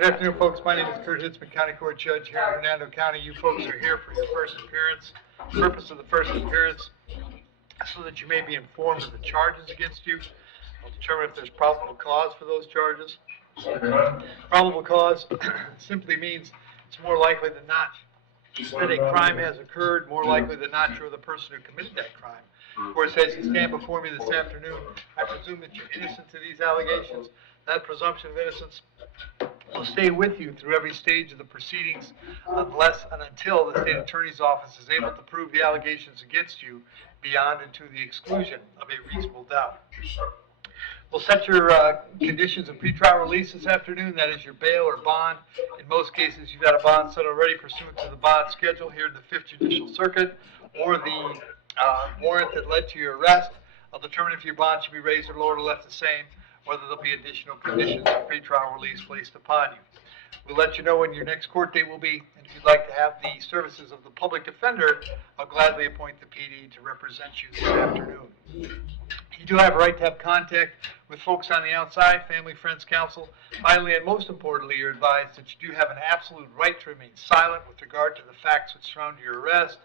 Good afternoon, folks. My name is Hitzemann, County Court Judge here in Hernando County. You folks are here for your first appearance. The purpose of the first appearance is so that you may be informed of the charges against you. I'll determine if there's probable cause for those charges. Probable cause simply means it's more likely than not that a crime has occurred, more likely than not you're the person who committed that crime. Of course, as you stand before me this afternoon, I presume that you're innocent to these allegations. That presumption of innocence will stay with you through every stage of the proceedings unless and until the state attorney's office is able to prove the allegations against you beyond and to the exclusion of a reasonable doubt. We'll set your conditions of pretrial release this afternoon. That is your bail or bond. In most cases, you've got a bond set already pursuant to the bond schedule here in the 5th Judicial Circuit or the warrant that led to your arrest. I'll determine if your bond should be raised or lowered or left the same, whether there'll be additional conditions of pretrial release placed upon you. We'll let you know when your next court date will be, and if you'd like to have the services of the public defender, I'll gladly appoint the PD to represent you this afternoon. You do have a right to have contact with folks on the outside, family, friends, counsel. Finally, and most importantly, you're advised that you do have an absolute right to remain silent with regard to the facts which surround your arrest.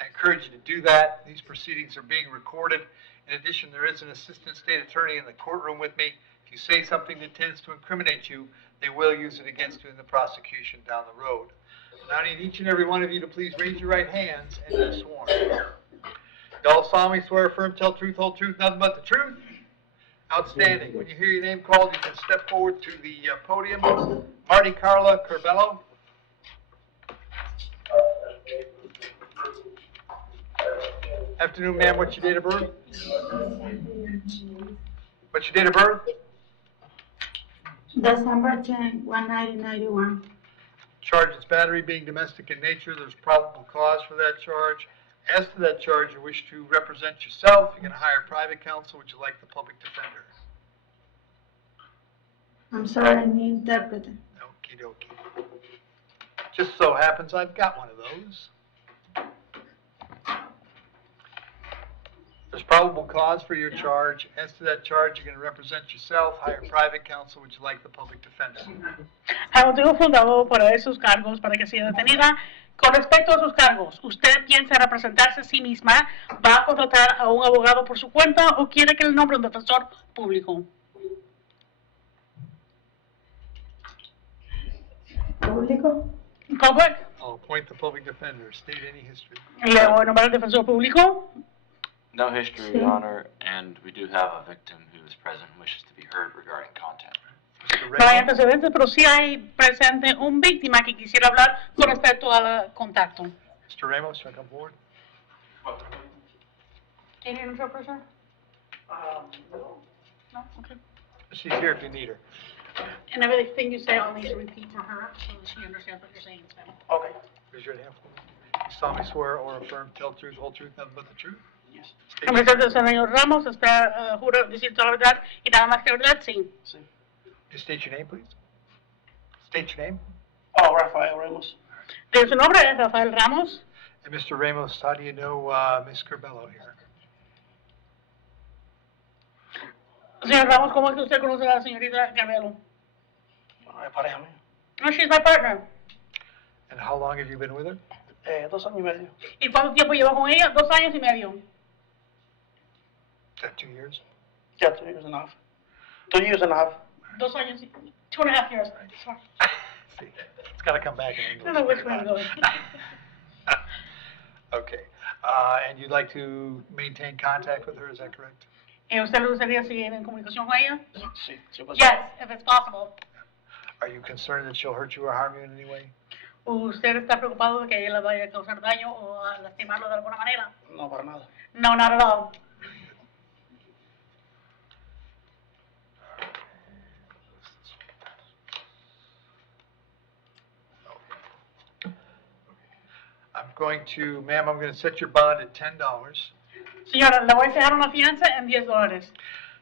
I encourage you to do that. These proceedings are being recorded. In addition, there is an assistant state attorney in the courtroom with me. If you say something that tends to incriminate you, they will use it against you in the prosecution down the road. Now I need each and every one of you to please raise your right hands and be sworn. You all solemnly swear, affirm, tell truth, whole truth, nothing but the truth? Outstanding. When you hear your name called, you can step forward to the podium. Marty Carla Curbelo. Afternoon, ma'am. What's your date of birth? What's your date of birth? December 10, 1991. Charge is battery being domestic in nature. There's probable cause for that charge. As to that charge, you wish to represent yourself. You're going to hire private counsel. Would you like the public defender? I'm sorry, I need interpreter. Okie dokie. Just so happens I've got one of those. There's probable cause for your charge. As to that charge, you're going to represent yourself, hire private counsel. Would you like the public defender? Hay motivo fundado para esos cargos para que sea detenida. Con respecto a sus cargos, ¿usted piensa representarse a sí misma? ¿Va a contratar a un abogado por su cuenta o quiere que le nombre un defensor público? ¿Público? Public. I'll appoint the public defender. State any history. ¿Le voy a nombrar el defensor público? No history, Your Honor, and we do have a victim who is present and wishes to be heard regarding content. No hay antecedentes, pero sí hay presente un víctima que quisiera hablar con respecto al contacto. Mr. Ramos, shall I come forward? ¿Tiene un interpreter? No. No? Okay. She's here if you need her. And everything you say, I'll need to repeat to her so that she understands what you're saying. Okay. Raise your hand for me. You solemnly swear or affirm, tell the truth, whole truth, nothing but the truth? Yes. En presencia del señor Ramos, está jura decir toda la verdad y nada más que la verdad, sí. Sí. Just state your name, please. State your name. Oh, Rafael Ramos. De su nombre es Rafael Ramos. And Mr. Ramos, how do you know Ms. Curbelo here? Señor Ramos, ¿cómo es que usted conoce a la señorita Carmelo? Bueno, es pareja mía. No, she's my partner. And how long have you been with her? 2 años y medio. ¿Y cuánto tiempo lleva con ella? 2 años y medio. Is that 2 years? Yeah, 2 years and a half. 2 years and a half. 2 años, 2.5 years. Sorry. See, it's got to come back in English. I don't know which way I'm going. Okay. And you'd like to maintain contact with her, is that correct? ¿Usted le gustaría seguir en comunicación con ella? Sí, sí, pues. Yes, if it's possible. Are you concerned that she'll hurt you or harm you in any way? ¿Usted está preocupado de que ella le vaya a causar daño o a lastimarlo de alguna manera? No, para nada. No, not at all. I'm going to set your bond at $10. Señora, le voy a fijar una fianza en $10.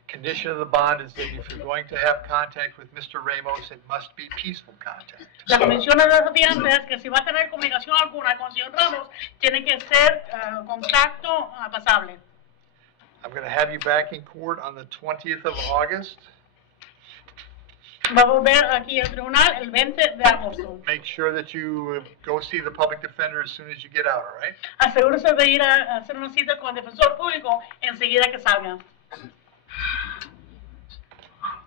Condition of the bond is that if you're going to have contact with Mr. Ramos, it must be peaceful contact. La condición de esa fianza es que si va a tener comunicación alguna con el señor Ramos, tiene que ser contacto pasable. I'm going to have you back in court on the 20th of August. Va a volver aquí al tribunal el 20 de agosto. Make sure that you go see the public defender as soon as you get out, all right? Asegúrese de ir a hacer una cita con el defensor público enseguida que salga.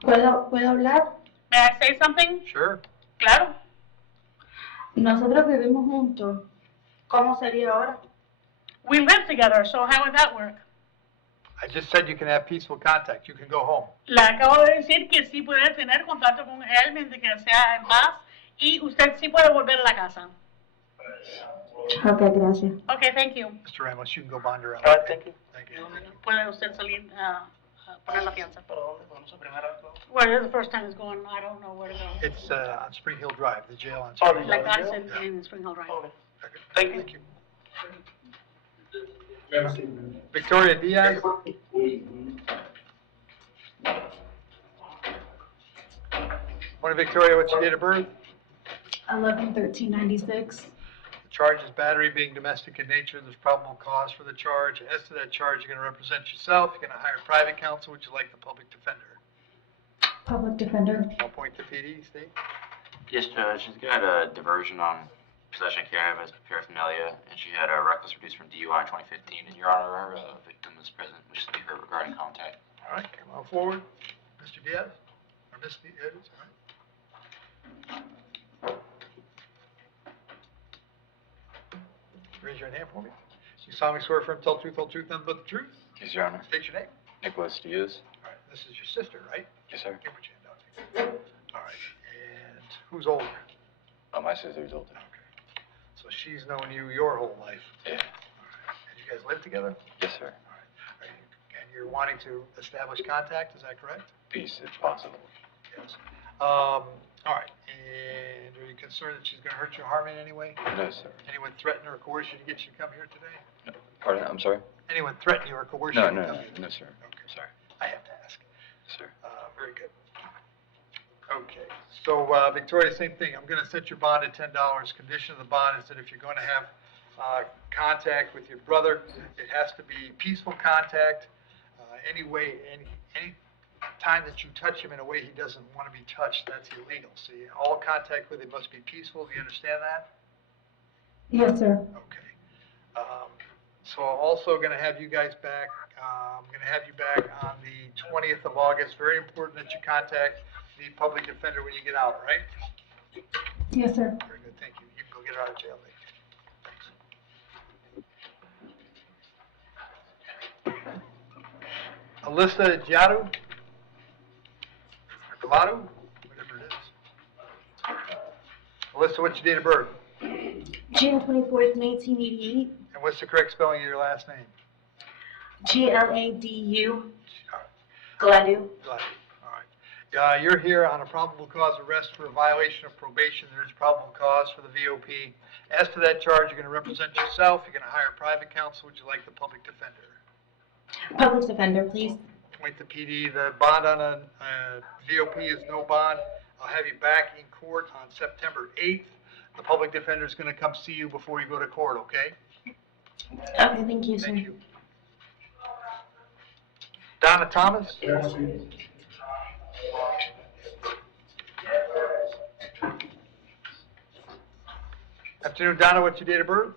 ¿Puedo hablar? May I say something? Sure. Claro. Nosotros vivimos juntos. ¿Cómo sería ahora? We live together, so how would that work? I just said you can have peaceful contact. You can go home. Le acabo de decir que sí puede tener contacto con él mientras que sea en paz y usted sí puede volver a la casa. Ok, gracias. Okay, thank you. Mr. Ramos, you can go bond her out. All right, thank you. Thank you. Puede usted salir a poner la fianza. ¿Para dónde? ¿Para nuestra primera vez? Well, this is the first time it's going. I don't know where to go. It's on Spring Hill Drive, the jail on Oh, Spring Hill. La yeah. cárcel en Spring Hill Drive. Okay. Okay. Thank you. Victoria Diaz. Morning, Victoria. What's your date of birth? 11/13/96. The charge is battery being domestic in nature. There's probable cause for the charge. As to that charge, you're going to represent yourself. You're going to hire private counsel. Would you like the public defender? Public defender. I'll point to PD, State. Yes, Judge, she's got a diversion on possession of cannabis, paraphernalia, and she had a reckless release from DUI in 2015. And Your Honor, her victim is present, wishes to be heard regarding contact. All right, come on forward. Mr. Diaz? Or Ms. Diaz, all right. Raise your hand for me. You solemnly swear firm, tell the truth, whole truth, nothing but the truth? Yes, Your Honor. State your name. Nicholas Diaz. All right, this is your sister, right? Yes, sir. Give her your hand out. All right, and who's older? My sister's older. Okay. So she's known you your whole life? Yeah. All right. And you guys live together? Yes, sir. All right. And you're wanting to establish contact, is that correct? Peace, if possible. Yes. All right, and are you concerned that she's gonna hurt you or harm you in any way? No, sir. Anyone threaten or coerce you to get you to come here today? Pardon? I'm sorry? Anyone threaten you or coerce you No, to no, come no, here? no, sir. Okay. Sorry. I have to ask. Sir. Very good. Okay, so Victoria, same thing. I'm gonna set your bond at $10. Condition of the bond is that if you're gonna have contact with your brother, it has to be peaceful contact. Any time that you touch him in a way he doesn't want to be touched, that's illegal. So all contact with him must be peaceful. Do you understand that? Yes, sir. Okay. So also going to have you guys back, I'm going to have you back on the 20th of August. Very important that you contact the public defender when you get out, all right? Yes, sir. Very good, thank you. You can go get her out of jail, Nick. Thanks. Alyssa Giadu? Or Galadu? Whatever it is. Alyssa, what's your date of birth? June 24th, 1988. And what's the correct spelling of your last name? Gladu. Gladu. Glad. All right. You're here on a probable cause arrest for a violation of probation. There is probable cause for the VOP. As to that charge, you're going to represent yourself. You're going to hire private counsel. Would you like the public defender? Public defender, please. Point to PD. The bond on a VOP is no bond. I'll have you back in court on September 8th. The public defender is going to come see you before you go to court, okay? Okay, thank you, sir. Thank you. Donna Thomas? Afternoon, Donna. What's your date of birth?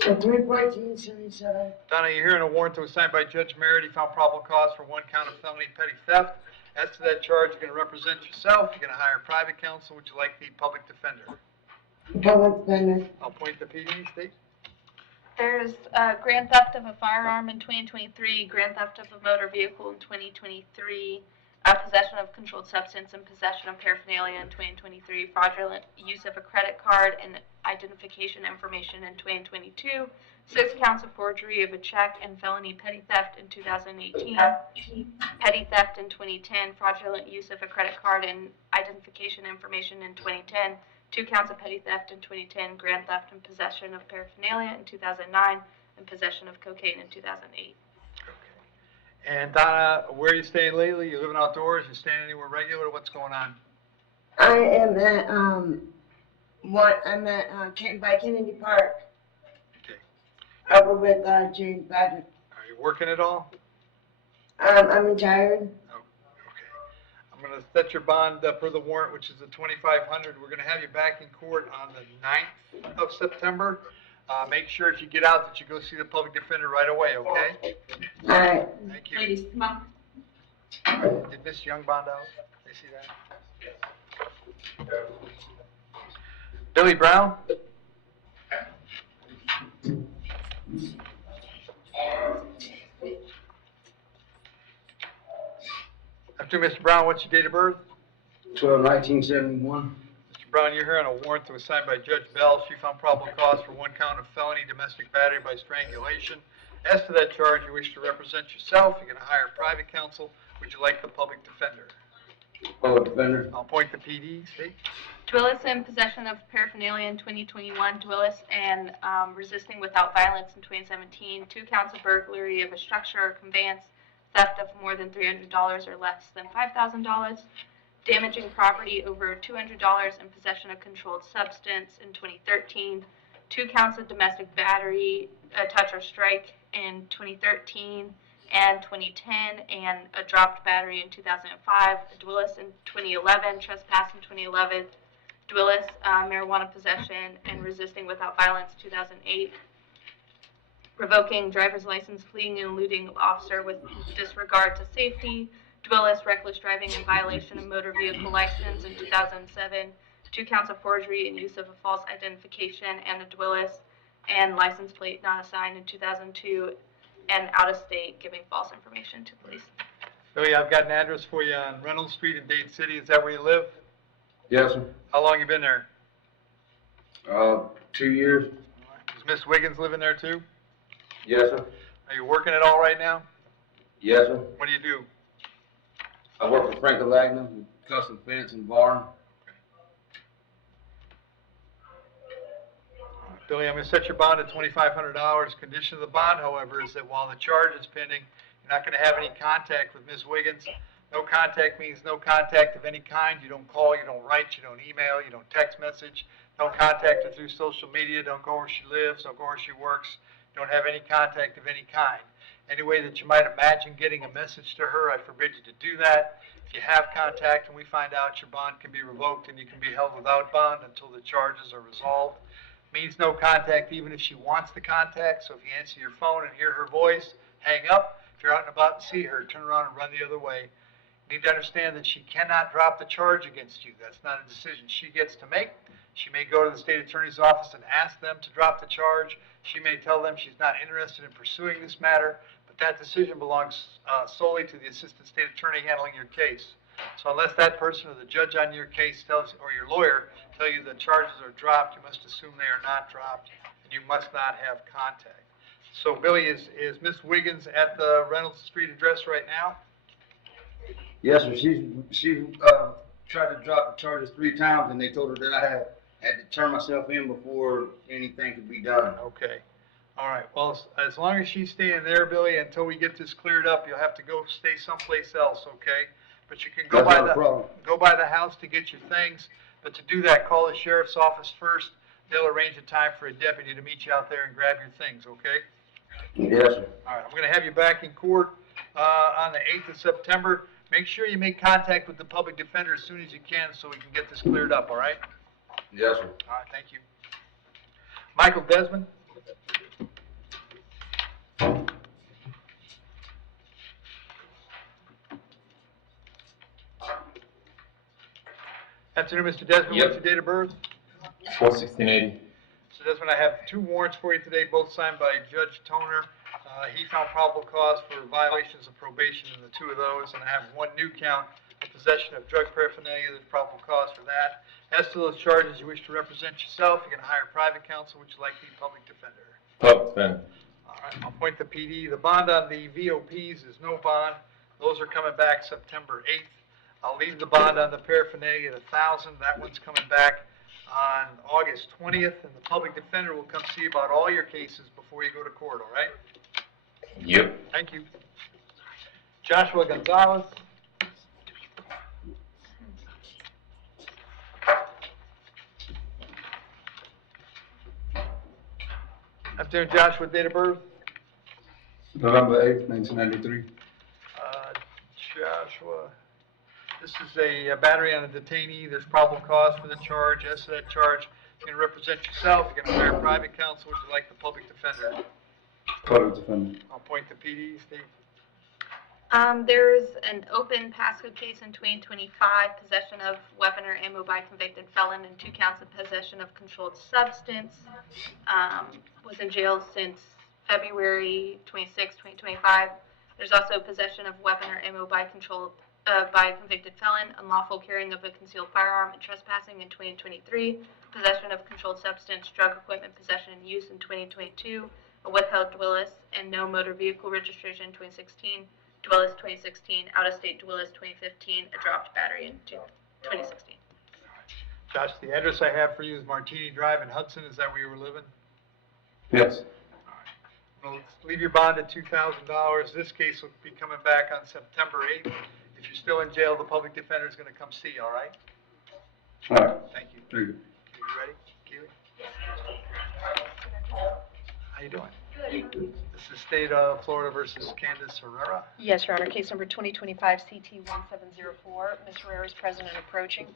3/14/77. Donna, you're hearing a warrant that was signed by Judge Merritt. He found probable cause for one count of felony petty theft. As to that charge, you're going to represent yourself. You're going to hire private counsel. Would you like the public defender? Public defender. I'll point the PD, State. There's grand theft of a firearm in 2023, grand theft of a motor vehicle in 2023, possession of controlled substance and possession of paraphernalia in 2023, fraudulent use of a credit card and identification information in 2022, 6 counts of forgery of a check and felony petty theft in 2018, petty theft in 2010, fraudulent use of a credit card and identification information in 2010, 2 counts of petty theft in 2010, grand theft and possession of paraphernalia in 2009, and possession of cocaine in 2008. And Donna, where are you staying lately? You living outdoors? You staying anywhere regular? What's going on? I am at by Kennedy Park. Okay. Over with James Patrick. Are you working at all? I'm retired. Oh, okay. I'm gonna set your bond per the warrant, which is the 2,500. We're gonna have you back in court on the 9th of September. Make sure if you get out that you go see the public defender right away, okay? All right. Thank you. Ladies, come on. Did Miss Young bond out? Did I see that? Billy Brown? After Mr. Brown, what's your date of birth? 12/1971. Mr. Brown, you're here on a warrant that was signed by Judge Bell. She found probable cause for 1 count of felony domestic battery by strangulation. As to that charge, you wish to represent yourself. You're going to hire private counsel. Would you like the public defender? Public defender. I'll appoint the PD. See? Dwillis in possession of paraphernalia in 2021, Dwillis and resisting without violence in 2017, 2 counts of burglary of a structure or conveyance, theft of more than $300 or less than $5,000, damaging property over $200, and possession of controlled substance in 2013, 2 counts of domestic battery, a touch or strike in 2013 and 2010, and a dropped battery in 2005, Dwillis in 2011, trespass in 2011, Dwillis, marijuana possession and resisting without violence, 2008. Revoking driver's license, fleeing and eluding officer with disregard to safety. Dwillis, reckless driving in violation of motor vehicle license in 2007. 2 counts of forgery and use of a false identification, and a Dwillis and license plate not assigned in 2002, and out of state giving false information to police. Billy, I've got an address for you on Reynolds Street in Dade City. Is that where you live? Yes, sir. How long you been there? 2 years. Is Miss Wiggins living there too? Yes, sir. Are you working at all right now? Yes, sir. What do you do? I work for Frank Lagna, custom fence and barn. Billy, I'm going to set your bond at $2,500. Condition of the bond, however, is that while the charge is pending, you're not going to have any contact with Ms. Wiggins. No contact means no contact of any kind. You don't call, you don't write, you don't email, you don't text message. Don't contact her through social media. Don't go where she lives. Don't go where she works. You don't have any contact of any kind. Any way that you might imagine getting a message to her, I forbid you to do that. If you have contact and we find out, your bond can be revoked and you can be held without bond until the charges are resolved. Means no contact even if she wants the contact. So if you answer your phone and hear her voice, hang up. If you're out and about to see her, turn around and run the other way. You need to understand that she cannot drop the charge against you. That's not a decision she gets to make. She may go to the state attorney's office and ask them to drop the charge. She may tell them she's not interested in pursuing this matter, but that decision belongs solely to the assistant state attorney handling your case. So unless that person or the judge on your case tells, or your lawyer tell you the charges are dropped, you must assume they are not dropped, and you must not have contact. So Billy, is Miss Wiggins at the Reynolds Street address right now? Yes, sir. She tried to drop the charges 3 times, and they told her that I had to turn myself in before anything could be done. Okay. All right. Well, as long as she's staying there, Billy, until we get this cleared up, you'll have to go stay someplace else, okay? But you can go That's not a problem. go by the house to get your things. But to do that, call the sheriff's office first. They'll arrange a time for a deputy to meet you out there and grab your things, okay? Yes, sir. All right. I'm going to have you back in court on the 8th of September. Make sure you make contact with the public defender as soon as you can so we can get this cleared up, all right? Yes, sir. All right. Thank you. Michael Desmond. Afternoon, Mr. Desmond. Yep. What's your date of birth? 4/16/80. So Desmond, I have 2 warrants for you today, both signed by Judge Toner. He found probable cause for violations of probation in the 2 of those, and I have 1 new count of possession of drug paraphernalia. There's probable cause for that. As to those charges, you wish to represent yourself. You're going to hire private counsel. Would you like the public defender? Public defender. All right, I'll appoint the PD. The bond on the VOPs is no bond. Those are coming back September 8th. I'll leave the bond on the paraphernalia at $1,000. That one's coming back on August 20th, and the public defender will come see about all your cases before you go to court, all right? Yep. Thank you. Joshua Gonzalez. Afternoon, Joshua, date of birth? November 8th, 1993. Joshua, This is a battery on a detainee. There's probable cause for the charge. As to that charge, you're going to represent yourself. You're going to hire private counsel. Would you like the public defender? Public defender. I'll point to PD, Steve. There's an open Pasco case in 2025, possession of weapon or ammo by convicted felon, and 2 counts of possession of controlled substance. Was in jail since February 26, 2025. There's also possession of weapon or ammo by by a convicted felon, unlawful carrying of a concealed firearm, and trespassing in 2023, possession of controlled substance, drug equipment possession and use in 2022, a withheld Dwillis, and no motor vehicle registration in 2016, Dwillis 2016, out-of-state Dwillis 2015, a dropped battery in 2016. Josh, the address I have for you is Martini Drive in Hudson. Is that where you were living? Yes. Well, leave your bond at $2,000. This case will be coming back on September 8th. If you're still in jail, the public defender is going to come see you, all right? All right. Thank you. Very good. You ready, Keely? How you doing? This is State of Florida versus Candace Herrera. Yes, Your Honor. Case number 2025 CT1704. Ms. Herrera is present and approaching.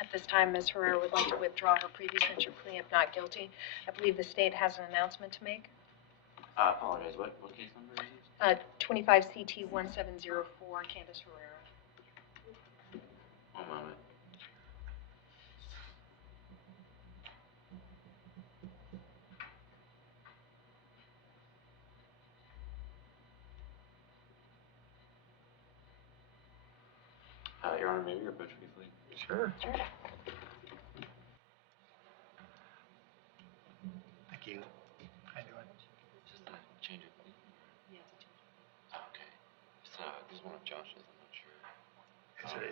At this time, Ms. Herrera would like to withdraw her previous entry plea if not guilty. I believe the state has an announcement to make. I apologize, what case number is this? 25 CT1704, Candace Herrera. One moment. Your Honor, maybe your approach briefly. Sure. Thank you. How you doing? Just change it. Okay. So this is one of Josh's, I'm not sure.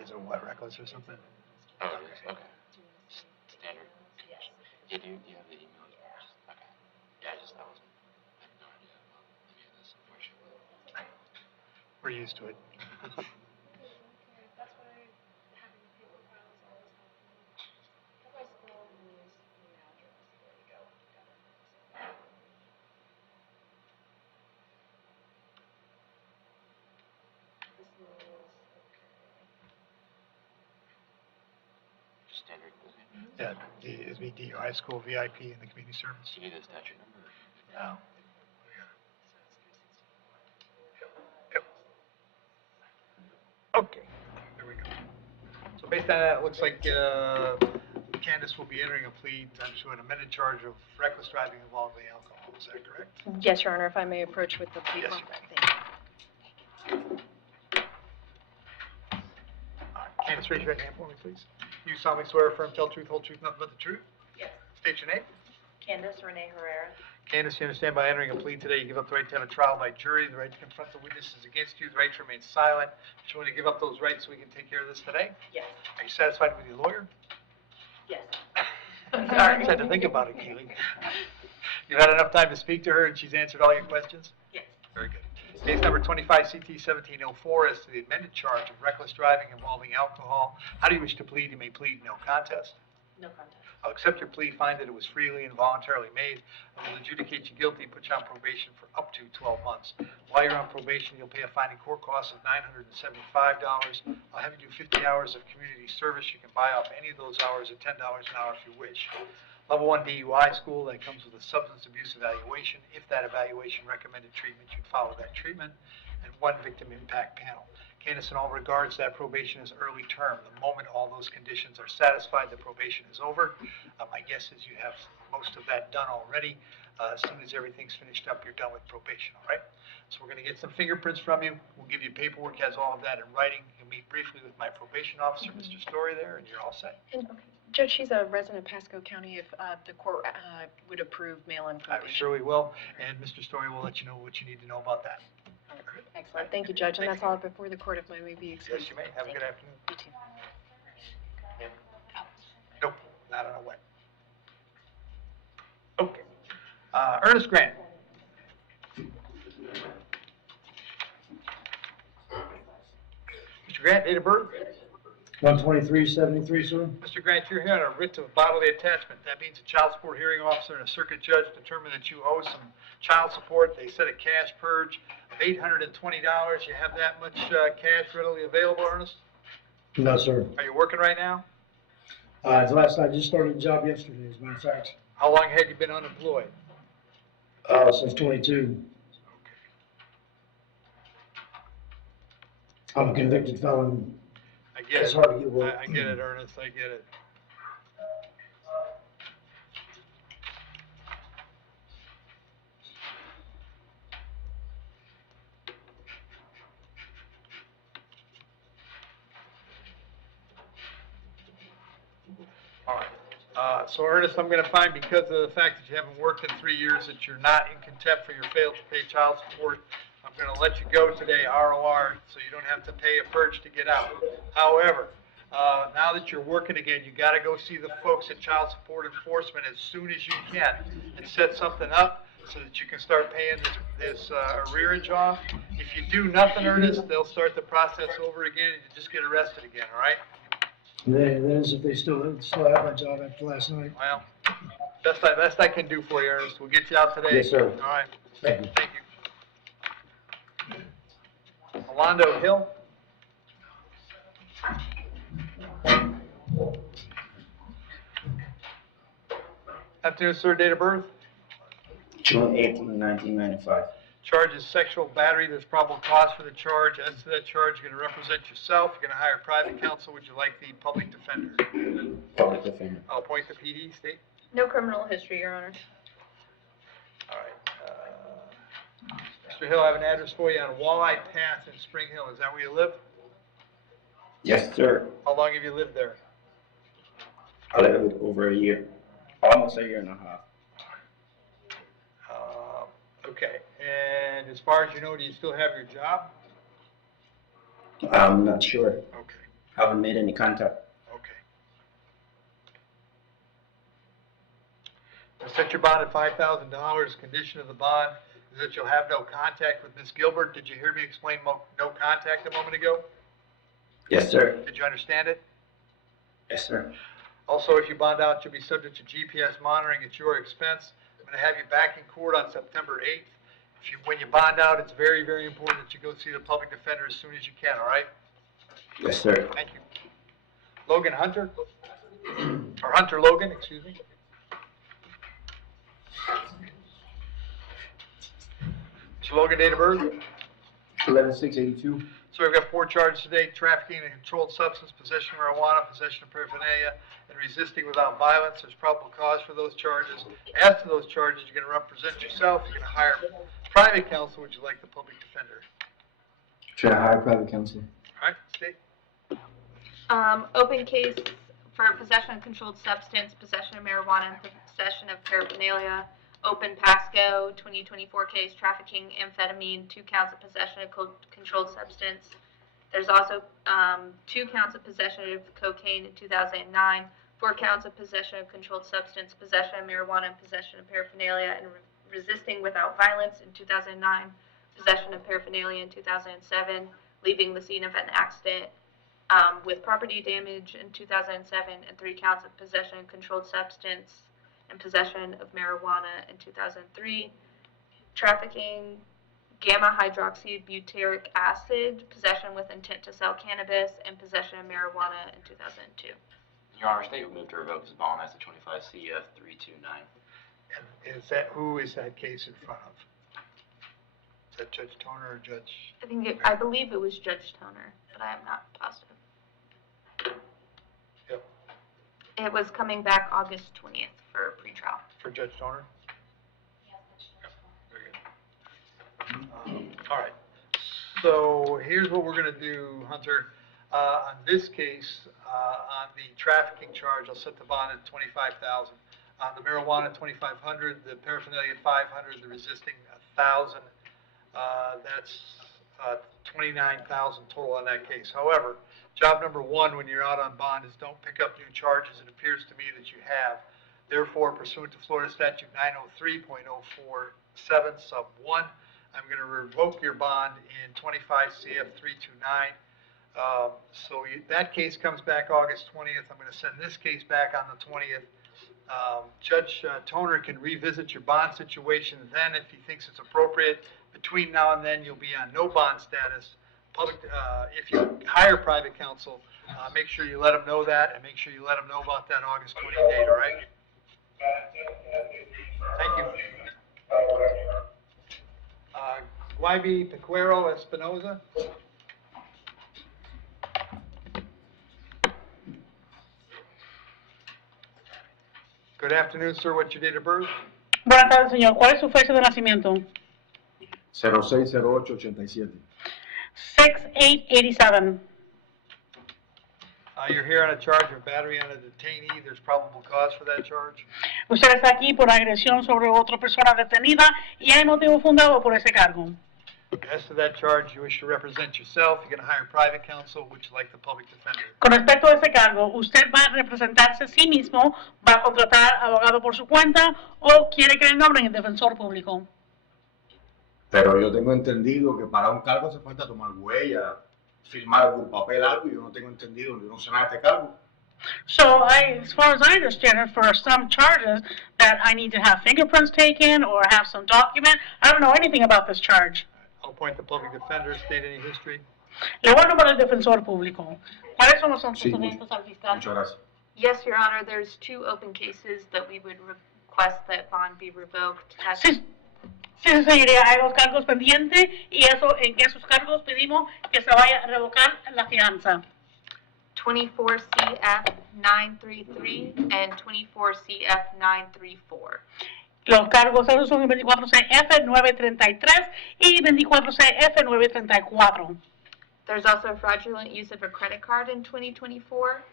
Is it what, reckless or something? Oh, it is, okay. Standard condition. Yeah, do you have the email? Okay. Yeah, I had no idea about any of this, unfortunately. We're used to it. Standard. Yeah, it'd be DUI school, VIP, and the community service. Do you need a statute number? No. Okay, there we go. So based on that, it looks like Candace will be entering a plea to an amended charge of reckless driving involving alcohol. Is that correct? Yes, Your Honor. If I may approach with the plea Yes, form. you Thank you. Candace, raise your right hand for me, please. You solemnly swear, affirm, tell the truth, whole truth, nothing but the truth? Yes. State your name. Candace Renee Herrera. Candace, you understand by entering a plea today, you give up the right to have a trial by jury, the right to confront the witnesses against you, the right to remain silent. But you want to give up those rights so we can take care of this today? Yes. Are you satisfied with your lawyer? Yes. Sorry, I had to think about it, Keely. You've had enough time to speak to her and she's answered all your questions? Yes. Very good. Case number 25 CT1704 as to the amended charge of reckless driving involving alcohol. How do you wish to plead? You may plead no contest. No contest. I'll accept your plea, find that it was freely and voluntarily made. I will adjudicate you guilty, put you on probation for up to 12 months. While you're on probation, you'll pay a fine and court cost of $975. I'll have you do 50 hours of community service. You can buy off any of those hours at $10 an hour if you wish. Level 1 DUI school, that comes with a substance abuse evaluation. If that evaluation recommended treatment, you'd follow that treatment. And 1 victim impact panel. Candace, in all regards, that probation is early term. The moment all those conditions are satisfied, the probation is over. My guess is you have most of that done already. As soon as everything's finished up, you're done with probation, all right? So we're going to get some fingerprints from you. We'll give you paperwork, has all of that in writing. You'll meet briefly with my probation officer, Mr. Story, there, and you're all set. And, Judge, she's a resident of Pasco County. If the court would approve mail-in I probation. surely will, and Mr. Story will let you know what you need to know about that. Excellent. Thank you, Judge. And that's all before the court, if I may be excused. Yes, you may. Have a good afternoon. You too. Nope, not on a wet. Okay. Ernest Grant. Mr. Grant, date of birth? 12373, sir. Mr. Grant, you're here on a writ of bodily attachment. That means a child support hearing officer and a circuit judge determined that you owe some child support. They set a cash purge of $820. You have that much cash readily available, Ernest? No, sir. Are you working right now? I just started a job yesterday, as a matter of fact, How long had you been unemployed? since 22. I'm a convicted felon. I get It's it. hard to get work. I get it, Ernest, I get it. All right. So Ernest, I'm gonna find because of the fact that you haven't worked in 3 years, that you're not in contempt for your failure to pay child support. I'm gonna let you go today, ROR, so you don't have to pay a purge to get out. However, now that you're working again, you gotta go see the folks at Child Support Enforcement as soon as you can and set something up so that you can start paying this arrearage off. If you do nothing, Ernest, they'll start the process over again and you just get arrested again, all right? That is if they still have my job after last night. Well, best I can do for you, Ernest. We'll get you out today. Yes, sir. All right. Thank you. Thank you. Hernando Hill. Afternoon, sir. Date of birth? June 18, 1995. Charge is sexual battery. There's probable cause for the charge. As to that charge, you're going to represent yourself. You're going to hire private counsel. Would you like the public defender? Public defender. I'll appoint the PD. State. No criminal history, Your Honor. All right. Mr. Hill, I have an address for you on Walleye Path in Spring Hill. Is that where you live? Yes, sir. How long have you lived there? I lived over a year. Almost a year and a half. Okay. And as far as you know, do you still have your job? I'm not sure. Okay. Haven't made any contact. Okay. I'll set your bond at $5,000. Condition of the bond is that you'll have no contact with Miss Gilbert. Did you hear me explain no contact a moment ago? Yes, sir. Did you understand it? Yes, sir. Also, if you bond out, you'll be subject to GPS monitoring at your expense. I'm going to have you back in court on September 8th. When you bond out, it's very, very important that you go see the public defender as soon as you can, all right? Yes, sir. Thank you. Logan Hunter? Or Hunter Logan, excuse me. Mr. Logan, date of birth? 11/6/82. So we've got 4 charges today: trafficking in a controlled substance, possession of marijuana, possession of paraphernalia, and resisting without violence. There's probable cause for those charges. As to those charges, you're going to represent yourself. You're going to hire private counsel. Would you like the public defender? Should I hire private counsel? All right, state. Open case for possession of controlled substance, possession of marijuana, and possession of paraphernalia. Open Pasco, 2024 case, trafficking amphetamine, 2 counts of possession of controlled substance. There's also 2 counts of possession of cocaine in 2009, 4 counts of possession of controlled substance, possession of marijuana, and possession of paraphernalia, and resisting without violence in 2009, possession of paraphernalia in 2007, leaving the scene of an accident with property damage in 2007, and 3 counts of possession of controlled substance and possession of marijuana in 2003, trafficking gamma hydroxybutyric acid, possession with intent to sell cannabis, and possession of marijuana in 2002. Your Honor, state would move to revoke his bond as a 25 CF 329. And who is that case in front of? Is that Judge Toner or Judge? I believe it was Judge Toner, but I am not positive. Yep. It was coming back August 20th for pretrial. For Judge Toner? Very good. All right. So here's what we're going to do, Hunter. On this case, on the trafficking charge, I'll set the bond at $25,000. On the marijuana, $2,500. The paraphernalia, $500. The resisting, $1,000. That's $29,000 total on that case. However, job number 1 when you're out on bond is don't pick up new charges. It appears to me that you have. Therefore, pursuant to Florida Statute 903.047 sub 1, I'm going to revoke your bond in 25 CF 329. That case comes back August 20th. I'm going to send this case back on the 20th. Judge Toner can revisit your bond situation then if he thinks it's appropriate. Between now and then, you'll be on no bond status. if you hire private counsel, make sure you let them know that, and make sure you let them know about that August 20 date, all right? Thank you. Guaybi Pequero Espinoza. Good afternoon, sir. What's your date of birth? Buenas tardes, señor. ¿Cuál es su fecha de nacimiento? 060887. 6887. You're here on a charge of battery on a detainee. There's probable cause for that charge. Usted está aquí por agresión sobre otra persona detenida y hay motivo fundado por ese cargo. As to that charge, you wish to represent yourself. You're going to hire private counsel, would you like the public defender? Con respecto a ese cargo, ¿usted va a representarse a sí mismo, va a contratar abogado por su cuenta o quiere que le nombren el defensor público? Pero yo tengo entendido que para un cargo hace falta tomar huella, firmar algún papel, algo, y yo no tengo entendido, yo no sé nada de este cargo. So, as far as I understand it, for some charges that I need to have fingerprints taken or have some document, I don't know anything about this charge. I'll appoint the public defender, state any history. Le voy a nombrar el defensor público. ¿Cuáles son los Sí, antecedentes al fiscal? Muchas gracias. Yes, Your Honor, there's 2 open cases that we would request that bond be revoked. Sí, señoría, hay 2 cargos pendientes y en esos cargos pedimos que se vaya a revocar la fianza. 24 CF 933 and 24 CF 934. Los cargos esos son 24CF 933 y 24CF 934. There's also fraudulent use of a credit card in 2024.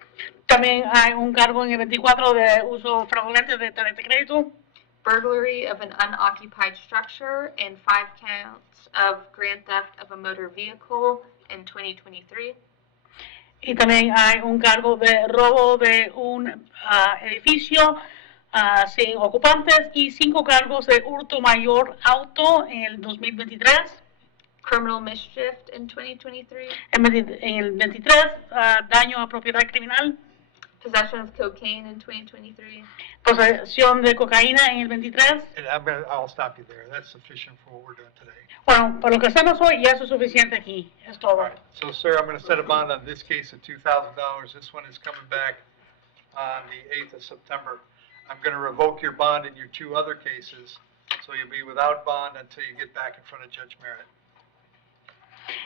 También hay un cargo en el 24 de uso fraudulento de tarjeta de crédito. Burglary of an unoccupied structure and 5 counts of grand theft of a motor vehicle in 2023. Y también hay un cargo de robo de un edificio sin ocupantes y 5 cargos de hurto mayor auto en el 2023. Criminal mischief in 2023. En el 23, daño a propiedad criminal. Possession of cocaine in 2023. Posesión de cocaína en el 23. And I'll stop you there. That's sufficient for what we're doing today. Bueno, por lo que hacemos hoy, ya eso es suficiente aquí. Es todo. All right. So, sir, I'm going to set a bond on this case of $2,000. This one is coming back on the 8th of September. I'm going to revoke your bond in your 2 other cases, so you'll be without bond until you get back in front of Judge Merritt.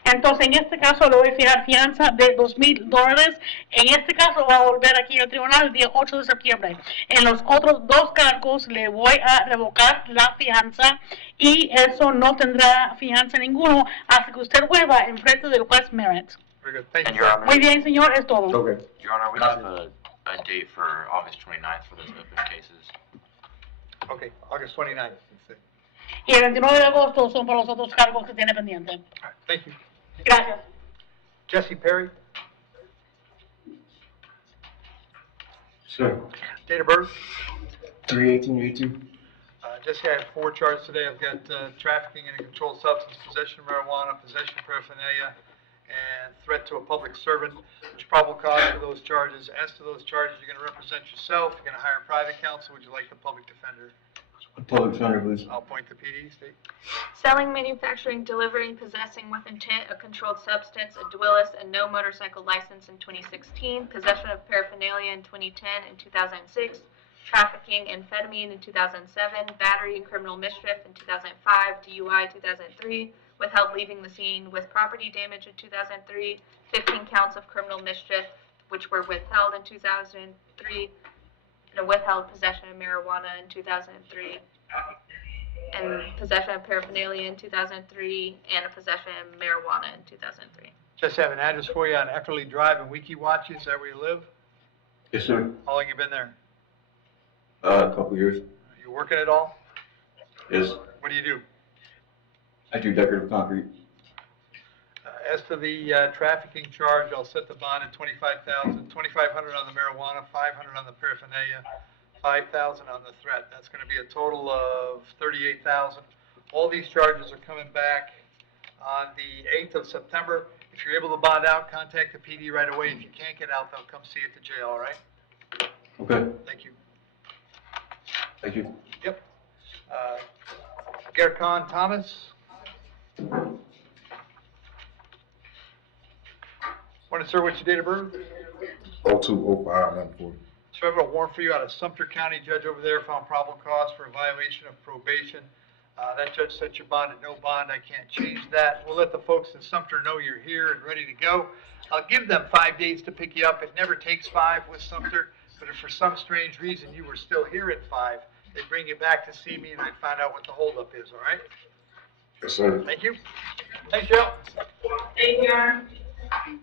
Entonces, en este caso, le voy a fijar fianza de $2,000. En este caso, va a volver aquí al tribunal el día 8 de septiembre. En los otros 2 cargos, le voy a revocar la fianza y eso no tendrá fianza ninguno hasta que usted vuelva en frente del juez Merritt. Very good. Thank And you. Your Honor, Muy bien, señor, es todo. Okay. Your Honor, we have a date for August 29th for those open cases. Okay, August 29th. Y el 29 de agosto son para los otros cargos que tiene pendiente. All right, thank you. Gracias. Jesse Perry, Sir, date of birth. 31882. Jesse, I have 4 charges today. I've got trafficking in a controlled substance, possession of marijuana, possession of paraphernalia, and threat to a public servant. There's probable cause for those charges. As to those charges, you're going to represent yourself. You're going to hire private counsel. Would you like the public defender? Public defender, please. I'll appoint the PD. State. Selling, manufacturing, delivering, possessing with intent a controlled substance, a duelist, and no motorcycle license in 2016, possession of paraphernalia in 2010 and 2006, trafficking amphetamine in 2007, battery and criminal mischief in 2005, DUI 2003, withheld leaving the scene with property damage in 2003, 15 counts of criminal mischief which were withheld in 2003, and a withheld possession of marijuana in 2003, and possession of paraphernalia in 2003, and a possession of marijuana in 2003. Just have an address for you on Eckerly Drive in Weequahic. Is that where you live? Yes, sir. How long you been there? A couple years. You working at all? Yes. What do you do? I do decorative concrete. As to the trafficking charge, I'll set the bond at $25,500 on the marijuana, $500 on the paraphernalia, $5,000 on the threat. That's going to be a total of $38,000. All these charges are coming back on the 8th of September. If you're able to bond out, contact the PD right away. If you can't get out, they'll come see you at the jail, all right? Okay. Thank you. Thank you. Yep. Gerkon Thomas. Morning, sir, what's your date of birth? 020594. So I have a warrant for you out of Sumter County. Judge over there found probable cause for a violation of probation. That judge set your bond at no bond. I can't change that. We'll let the folks in Sumter know you're here and ready to go. I'll give them 5 days to pick you up. It never takes 5 with Sumter, but if for some strange reason you were still here at 5, they bring you back to see me and I'd find out what the holdup is, all right? Yes, sir. Thank you. Thanks, Joe. Thank you.